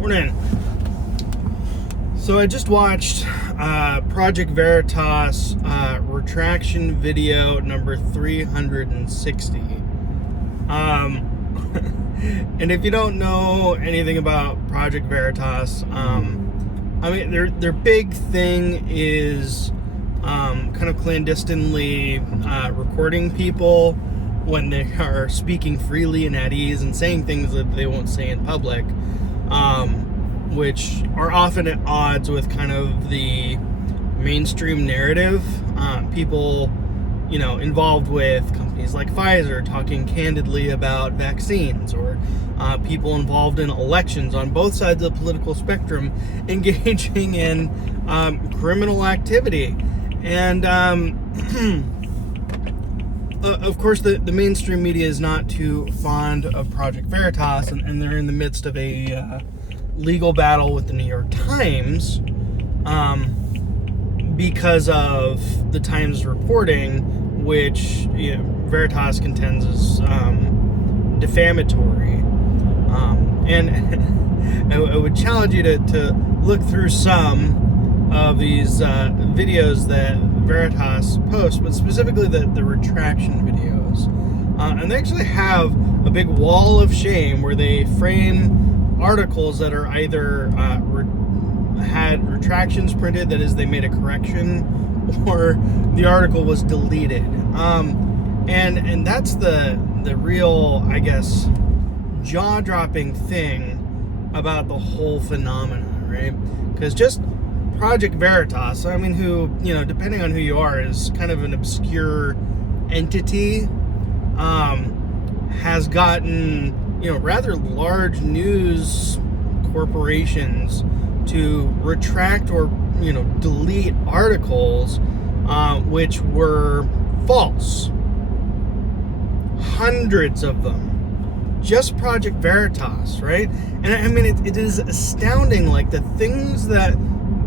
Morning. So I just watched Project Veritas retraction video number 360. And if you don't know anything about Project Veritas, I mean their big thing is kind of clandestinely recording people when they are speaking freely and at ease and saying things that they won't say in public, which are often at odds with kind of the mainstream narrative. People, involved with companies like Pfizer talking candidly about vaccines, or people involved in elections on both sides of the political spectrum engaging in criminal activity. And of course, the mainstream media is not too fond of Project Veritas, and they're in the midst of a legal battle with the New York Times because of the Times reporting, which Veritas contends is defamatory. And I would challenge you to look through some of these videos that Veritas posts, but specifically the retraction videos. And they actually have a big wall of shame where they frame articles that are either had retractions printed, that is, they made a correction, or the article was deleted. And that's the real, I guess, jaw-dropping thing about the whole phenomenon, right? Because just Project Veritas, I mean, who, depending on who you are, is kind of an obscure entity, has gotten, rather large news corporations to retract or, delete articles which were false. Hundreds of them. Just Project Veritas, right? And I mean, it is astounding, like the things that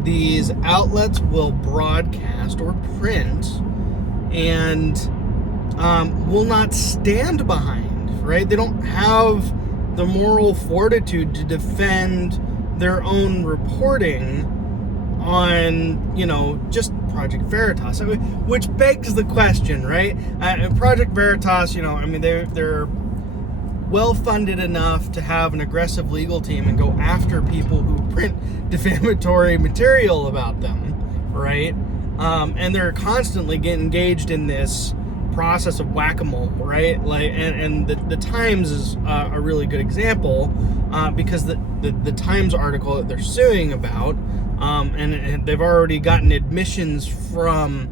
these outlets will broadcast or print and will not stand behind, right? They don't have the moral fortitude to defend their own reporting on, just Project Veritas. I mean, which begs the question, right? Project Veritas, they're well-funded enough to have an aggressive legal team and go after people who print defamatory material about them, right? And they're constantly getting engaged in this process of whack-a-mole, right? And the Times is a really good example, because the Times article that they're suing about, and they've already gotten admissions from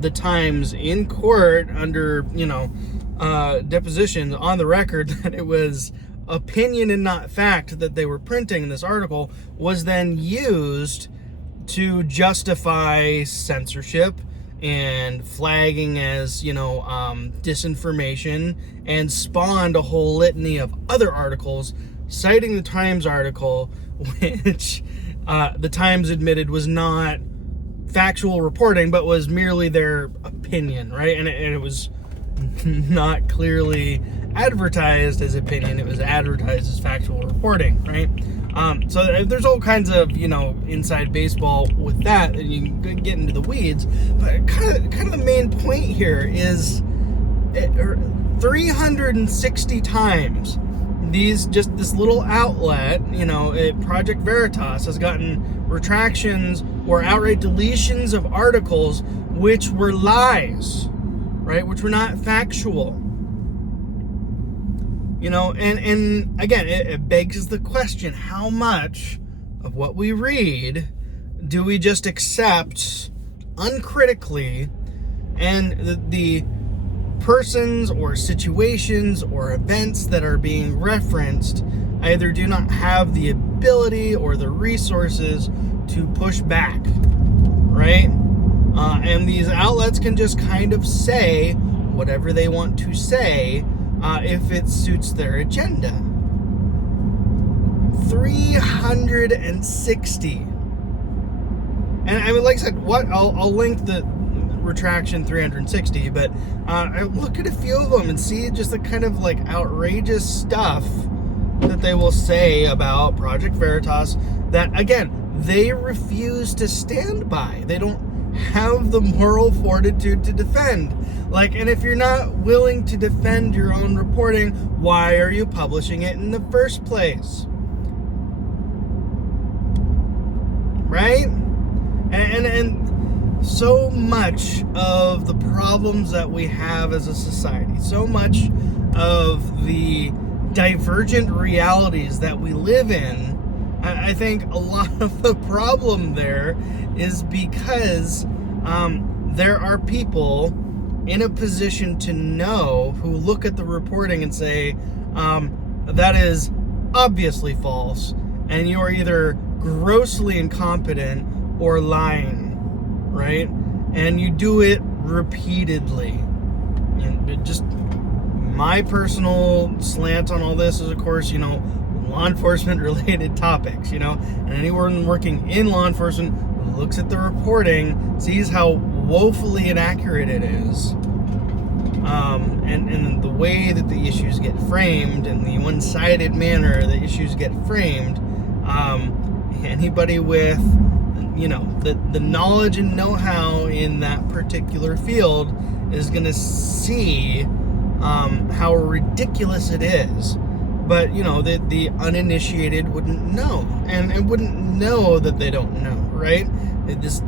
the Times in court under, depositions on the record that it was opinion and not fact that they were printing this article, was then used to justify censorship and flagging as, disinformation, and spawned a whole litany of other articles citing the Times article, which the Times admitted was not factual reporting, but was merely their opinion, right? And it was not clearly advertised as opinion, it was advertised as factual reporting, right? So there's all kinds of, inside baseball with that, and you can get into the weeds, but kind of the main point here is 360 times this little outlet, Project Veritas, has gotten retractions or outright deletions of articles which were lies, right? Which were not factual. And again, it begs the question, how much of what we read do we just accept uncritically, and the persons or situations or events that are being referenced either do not have the ability or the resources to push back, right? And these outlets can just kind of say whatever they want to say if it suits their agenda. 360. And I mean, like I said, I'll link the retraction 360, but I look at a few of them and see just the kind of like outrageous stuff that they will say about Project Veritas that, again, they refuse to stand by. They don't have the moral fortitude to defend. Like, and if you're not willing to defend your own reporting, why are you publishing it in the first place? Right? And so much of the problems that we have as a society, so much of the divergent realities that we live in, I think a lot of the problem there is because there are people in a position to know who look at the reporting and say, that is obviously false, and you are either grossly incompetent or lying, right? And you do it repeatedly. And just my personal slant on all this is, of course, law enforcement related topics, and anyone working in law enforcement who looks at the reporting sees how woefully inaccurate it is. And the way that the issues get framed and the one-sided manner the issues get framed, anybody with the knowledge and know-how in that particular field is going to see how ridiculous it is. But the uninitiated wouldn't know, and wouldn't know that they don't know, right? This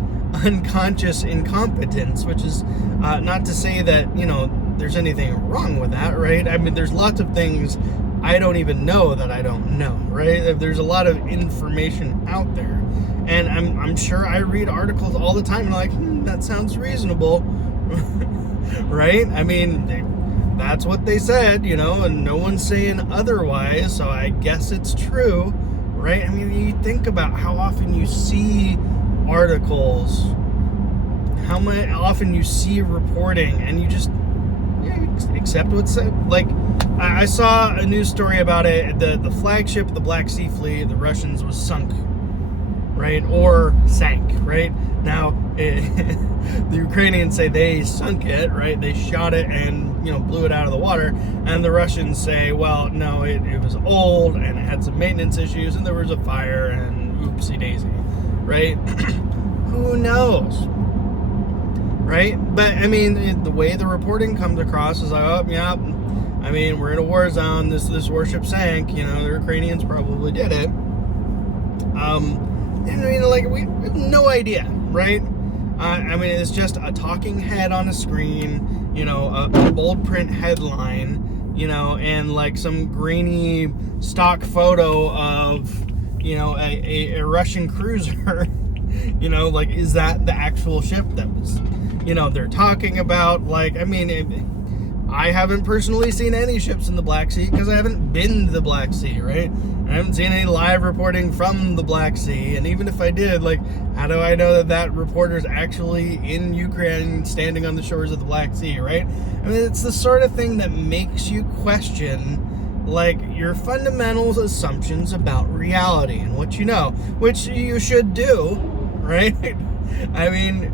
unconscious incompetence, which is not to say that there's anything wrong with that, right? I mean, there's lots of things I don't even know that I don't know, right? There's a lot of information out there, and I'm sure I read articles all the time and I'm like, that sounds reasonable, right? I mean, that's what they said, and no one's saying otherwise, so I guess it's true, right? I mean, you think about how often you see articles, how often you see reporting, and you just accept what's said. Like, I saw a news story about it, the flagship of the Black Sea Fleet, the Russians, was sunk, right? Or sank, right? Now, the Ukrainians say they sunk it, right? They shot it and, blew it out of the water. And the Russians say, well, no, it was old and it had some maintenance issues and there was a fire and oopsie daisy, right? Who knows? Right? But, I mean, the way the reporting comes across is like, oh, yeah, I mean, we're in a war zone. This warship sank. The Ukrainians probably did it. And I mean, like, we have no idea, right? I mean, it's just a talking head on a screen, a bold print headline, and like some grainy stock photo of, a Russian cruiser. Like, is that the actual ship that was, they're talking about? Like, I mean, I haven't personally seen any ships in the Black Sea because I haven't been to the Black Sea, right? I haven't seen any live reporting from the Black Sea, and even if I did, like, how do I know that reporter's actually in Ukraine standing on the shores of the Black Sea, right? I mean, it's the sort of thing that makes you question, like, your fundamental assumptions about reality and what you know, which you should do, right? I mean,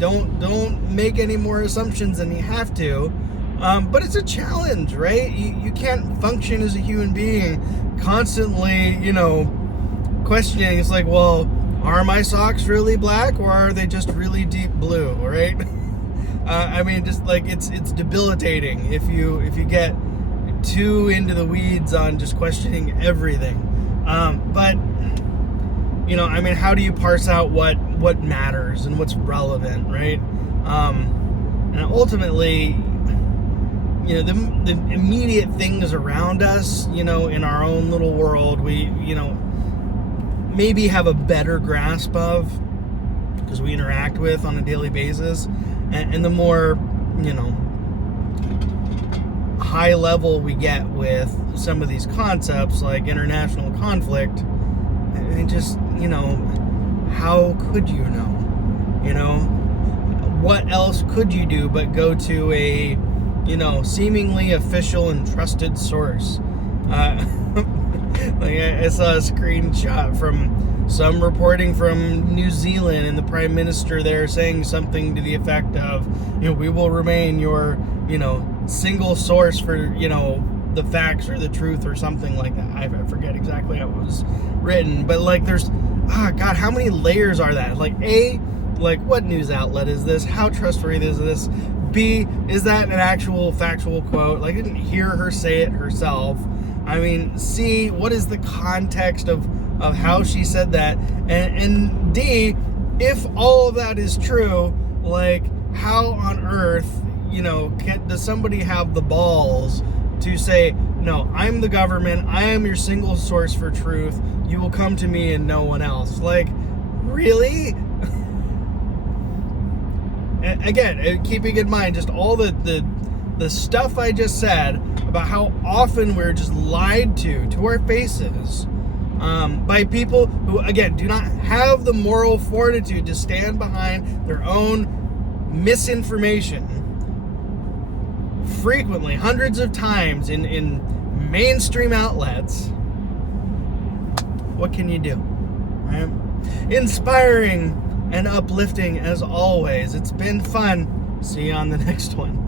don't make any more assumptions than you have to. But it's a challenge, right? You can't function as a human being constantly, questioning. It's like, well, are my socks really black or are they just really deep blue, right? I mean, just like it's debilitating if you get too into the weeds on just questioning everything. But I mean, how do you parse out what matters and what's relevant, right? And ultimately, the immediate things around us, in our own little world, we, maybe have a better grasp of because we interact with on a daily basis. And the more, high level we get with some of these concepts like international conflict, and just, how could you know? What else could you do but go to a seemingly official and trusted source? Like I saw a screenshot from some reporting from New Zealand and the Prime Minister there saying something to the effect of, we will remain your, single source for, the facts or the truth or something like that. I forget exactly how it was written, but like there's, God, how many layers are that? Like A, like what news outlet is this? How trustworthy is this? B, is that an actual factual quote? Like I didn't hear her say it herself. I mean, C, what is the context of how she said that? And D, if all of that is true, like how on earth, does somebody have the balls to say, no, I'm the government, I am your single source for truth, you will come to me and no one else? Like, really? Again, keeping in mind just all the stuff I just said about how often we're just lied to our faces by people who, again, do not have the moral fortitude to stand behind their own misinformation. Frequently, hundreds of times in mainstream outlets. What can you do? Right? Inspiring and uplifting as always. It's been fun. See you on the next one.